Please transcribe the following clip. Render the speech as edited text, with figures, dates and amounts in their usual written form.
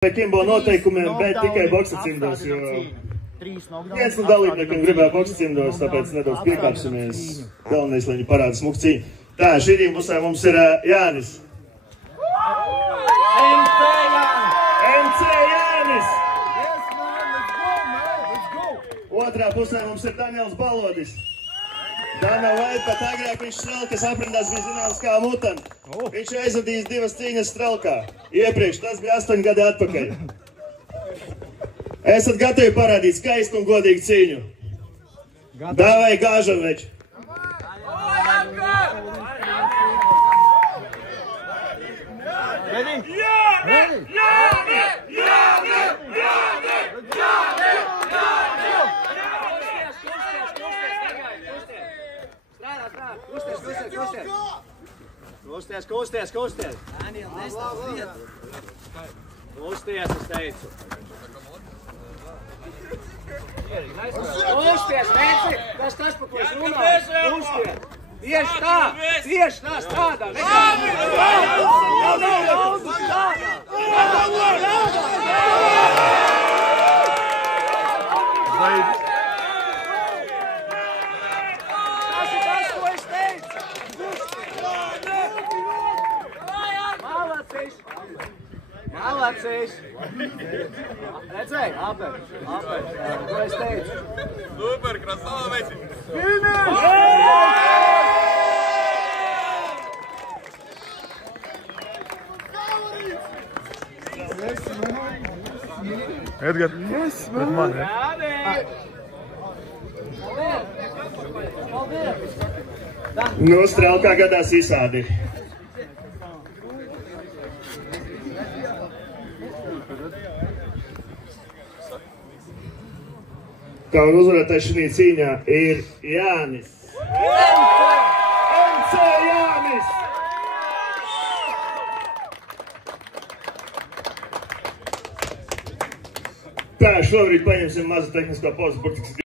Kimbo noteikumiem, bet tikai boksa cimdos, jo viens no dalībniekiem gribēja boksa cimdos, tāpēc nedaudz piekāpsimies. Galvenais, lai viņi parāda smuku cīņu. Tā, šīm pusē mums ir Jānis. MC Jānis! Otrā pusē mums ir Daniels Balodis. Dana vai pat agrāk viņš strelkas aprindās bija zināms kā mutant. Viņš aizvadījis 2 cīņas strelkā. Iepriekš, tas bija 8 gadi atpakaļ. Esat gatavi parādīt skaistu un godīgu cīņu? Davai gāžam, veči! Kusties! Kusties, es teicu. Kusties, Venci! Tas, pa ko es runāju. Kusties! Tieši tā, strādā! Malacīs! Redzēji? Apēr! Ko es teicu? Super, krasava, veci! Edgar, bet man, Nu, strelkā gadās visādi. Kā un uzvarētājs šī cīņā ir Jānis. MC Jānis! Tā, šobrīd paņemsim mazu tehnisko pauzi.